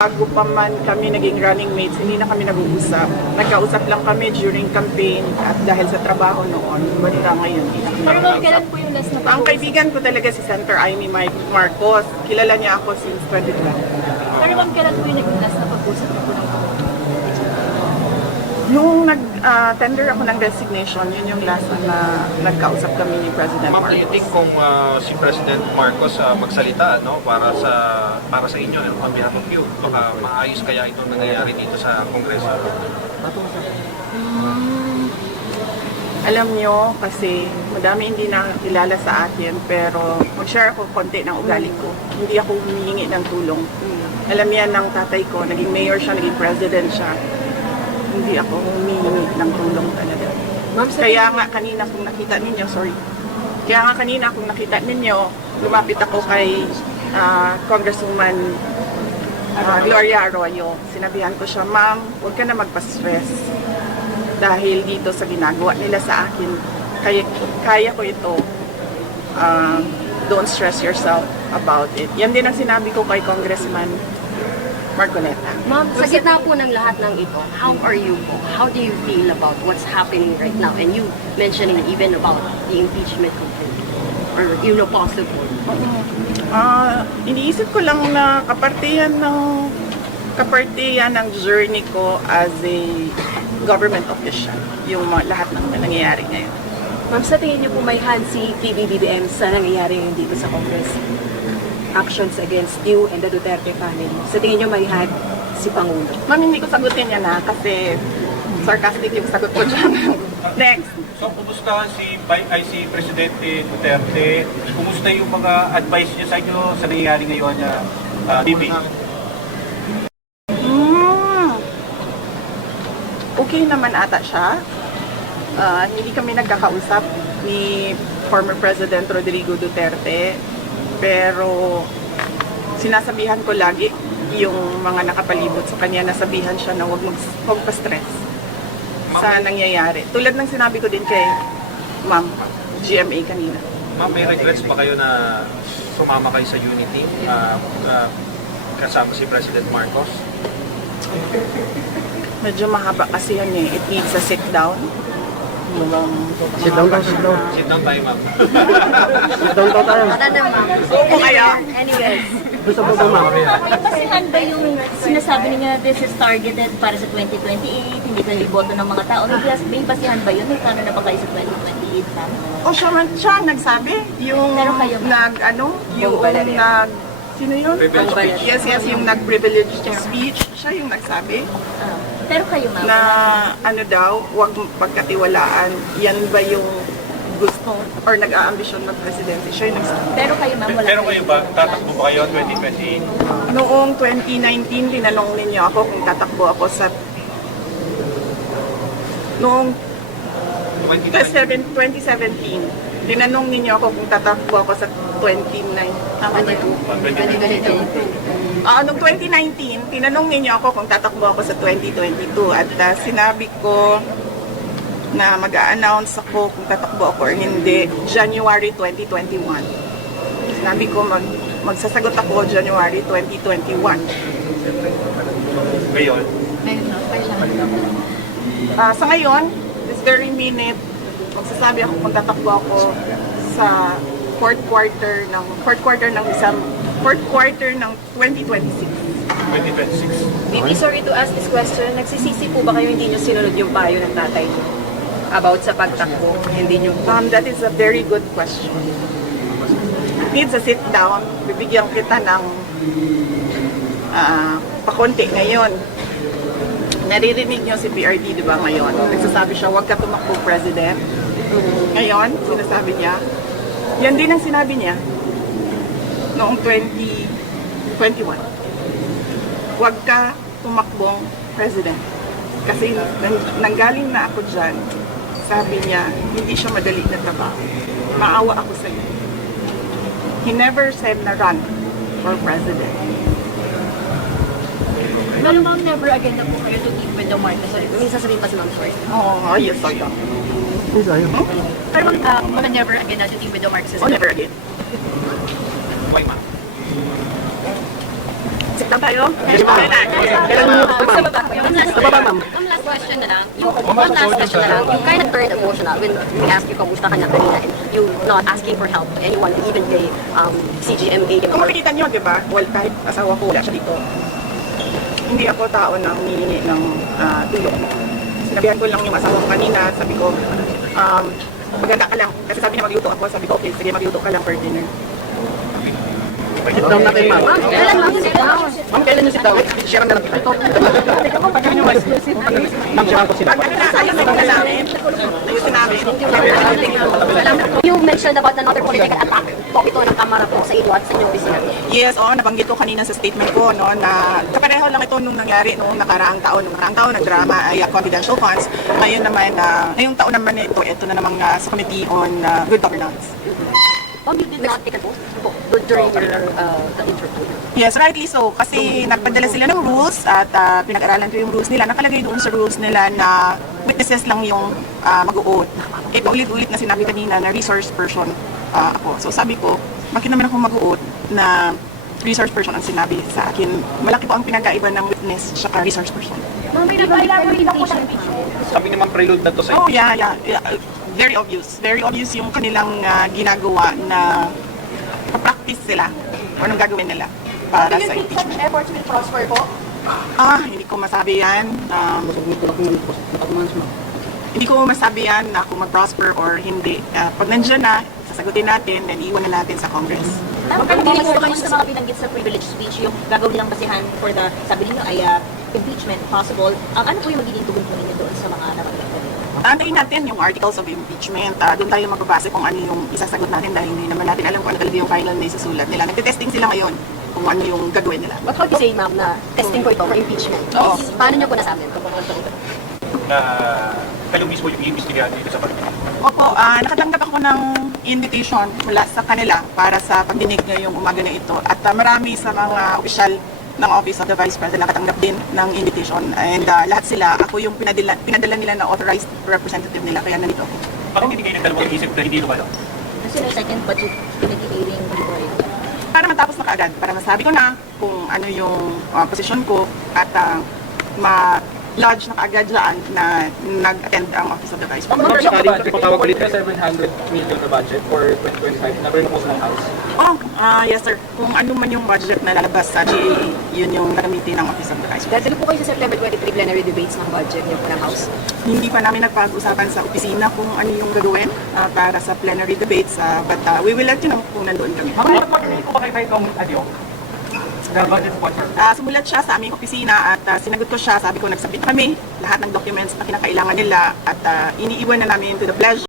Bago pa man kami naging running mates, hindi na kami nag-uusap. Nagkausap lang kami during campaign at dahil sa trabaho noon. Basta ngayon, hindi na kami Pero nagkausap. kailan po yung last na Ang pag-uusap? kaibigan ko talaga si Senator Amy Marcos. Kilala niya ako since 2012. Pero ma'am, kailan po yung naging last na pag-uusap na po ng Nung nag-tender ako ng resignation, yun yung last na nagkausap kami ni President Ma'am, do you Marcos. think kung si President Marcos magsalita para sa inyo, on behalf of you, baka maayos kaya itong nangyayari dito sa Kongreso? Alam nyo, kasi madami hindi nakakilala sa akin, pero mag-share ako konti ng ugali ko. Hindi ako humihingi ng tulong. Alam yan ng tatay ko, naging mayor siya, naging president siya. Hindi ako humihingi ng tulong talaga. Kaya nga kanina kung nakita ninyo, kung nakita ninyo, lumapit ako kay Congresswoman Gloria Arroyo. Sinabihan ko siya, ma'am, huwag ka na magpa-stress. Dahil dito sa ginagawa nila sa akin, kaya ko ito. Don't stress yourself about it. Yan din ang sinabi ko kay Congressman Marcoleta. Ma'am, sa gitna po ng lahat ng ito, how are you po? How do you feel about what's happening right now? And you mentioning even about the impeachment complaint or possible. Iniisip ko lang na kapartiyan ng journey ko as a government official, yung lahat ng nangyayari ngayon. Ma'am, sa tingin niyo po may hand si PBBM sa nangyayari ngayon dito sa Congress? Actions against you and the Duterte family. Sa tingin niyo may hand si Pangulo? Ma'am, hindi ko sagutin yan kasi sarcastic yung sagot ko dyan. Next. So, kumusta si Presidente Duterte? Kumusta yung mga advice niya sa inyo sa nangyayari ngayon niya, Bibi? Okay naman ata siya. Hindi kami nagkakausap ni former President Rodrigo Duterte. Pero sinasabihan ko lagi yung mga nakapalibot sa kanya, nasabihan siya na huwag pa-stress sa nangyayari. Tulad ng sinabi ko din kay Ma'am GMA kanina. Ma'am, may regrets ba kayo na sumama kayo sa Unity kasama si President Marcos? Medyo mahaba kasi yan eh. It needs a sit down. Sit down tayo, ma'am. Para naman. Opo kayo. Anyways. Kasi ba yung sinasabi niya this is targeted para sa 2028, hindi kayo iboto ng mga tao? May basihan ba yun? May plano na ba kayo sa 2028 na? O siya ang nagsabi. Yung Pero kayo ba? sino yun? Privilege speech. Yes, yung nag-privilege speech. Siya yung nagsabi Pero kayo ma'am, na huwag pagkatiwalaan. Yan ba yung gusto or nag-aambisyon ng presidente? Siya yung nagsabi. pero kayo ma'am, wala Pero kayo ba, tatakbo ba kayo 2028? Noong 2019, tinanong ninyo ako kung tatakbo ako sa... Noong 2017, tinanong ninyo ako kung tatakbo ako sa 2019. Tama ba yun? 2022. Noong 2019, tinanong ninyo ako kung tatakbo ako sa 2022 at sinabi ko na mag-a-announce ako kung tatakbo ako or hindi January 2021. Sinabi ko magsasagot ako January 2021. Ngayon? Sa ngayon, this very minute, magsasabi ako kung tatakbo ako sa fourth quarter ng 2026. 2026. Bibi, sorry to ask this question. Nagsisisi po ba kayo hindi niyo sinunod yung payo ng tatay niyo about sa pagtakbo? Hindi niyo po. That is a very good question. Needs a sit down. Bibigyan kita ng pakonti ngayon. Naririnig niyo si PRD, di ba, ngayon? Nagsasabi siya, huwag ka tumakbo, President. Ngayon, sinasabi niya, yan din ang sinabi niya noong 2021. Huwag ka tumakbong President. Kasi nanggaling na ako dyan, sabi niya, hindi siya madali na trabaho. Maawa ako sa iyo. He never said na run for President. Pero ma'am, never again na po kayo to team with the Marcos. May sasabihin pa si Ma'am Short. Yes, I am. Pero ma'am, never again na to team with the Marcos. Oh, never again. Why, ma'am? Tama tayo? Okay na. One last question na lang. You kind of turned emotional when we asked you kamusta ka na kanina and you not asking for help to anyone, even kay CGMA. Kung makikita niyo, di ba? Well, kahit asawa ko, wala siya dito. Hindi ako tao na humihingi ng tulong. Sinabihan ko lang yung asawa ko kanina, sabi ko, maganda ka lang. Kasi sabi niya magluto ako, sabi ko, okay, sige magluto ka lang for dinner. Sit down natin, ma'am. Ma'am, kailan yung sit down? Share na lang kita. Ma'am, share ko sila. Ayusin namin. Ayusin namin. You mentioned about another political attack po ito ng kamara po sa inyo at sa inyong opisina. Yes, nabanggit ko kanina sa statement ko, no, na kapareho lang ito nung nangyari noong nakaraang taon. Noong nakaraang taon, nag-drama ay confidential funds. Ngayon naman, ngayong taon naman ito na namang sa Committee on Good Governance. You did not take an oath during your interview. Yes, rightly so. Kasi nagpadala sila ng rules at pinag-aralan ko yung rules nila. Nakalagay doon sa rules nila na witnesses lang yung mag-u-oath. Eh, paulit-ulit na sinabi kanina na resource person ako. So sabi ko, bakit naman ako mag-u-oath na resource person ang sinabi sa akin? Malaki po ang pinagkaiba ng witness at resource person. Sabi naman prelude na to sa Oh, yeah. Very obvious. Very obvious yung kanilang ginagawa na practice sila o anong gagawin nila para sa impeachment. Efforts will prosper po. Hindi ko masabi yan. Hindi ko masabi yan na kung mag-prosper or hindi. Pag nandiyan na, sasagutin natin, then iwan na natin sa Congress. Ang feeling ko kayo sa mga binanggit sa privilege speech, yung gagawin lang basihan for the, sabi ninyo ay impeachment possible. Ano po yung magiging tugon po ninyo doon sa mga nabanggit ko? Antayin natin yung articles of impeachment. Doon tayo magbabase kung ano yung isasagot natin dahil hindi naman natin alam kung ano talaga yung final na isusulat nila. Nagtitesting sila ngayon kung ano yung gagawin nila. But how do you say, ma'am, na testing ko ito for impeachment? Oo. Paano nyo po nasabi? Na kayo mismo yung iimbestigahan dito sa Pilipinas. Opo, nakatanggap ako ng invitation mula sa kanila para sa pagdinig ngayong umaga na ito. At marami sa mga opisyal ng Office of the Vice President nakatanggap din ng invitation. And lahat sila, ako yung pinadala nila na authorized representative nila. Kaya nandito ako. Bakit hindi kayo nagdalawang isip na hindi lumalo? Kasi yung second budget committee hearing before it. Para matapos na kaagad, para masabi ko na kung ano yung posisyon ko at ma-lodge na kaagad dyan na nag-attend ang Office of the Vice President. Ma'am, sakaling ipatawag ulit na 700 million na budget for 2025 na pinapos ng House. Yes sir. Kung ano man yung budget na lalabas sa GAA, yun yung gagamitin ng Office of the Vice President. Dadalo po kayo sa September 23 plenary debates ng budget niyo po ng House. Hindi pa namin nagpag-usapan sa opisina kung ano yung gagawin para sa plenary debates. But we will let you know kung nandoon kami. Hindi ko ba kayo itong the budget sponsor? Sumulat siya sa aming opisina at sinagot ko siya. Sabi ko nagsabit kami lahat ng documents na kinakailangan nila at iniiwan na namin to the pleasure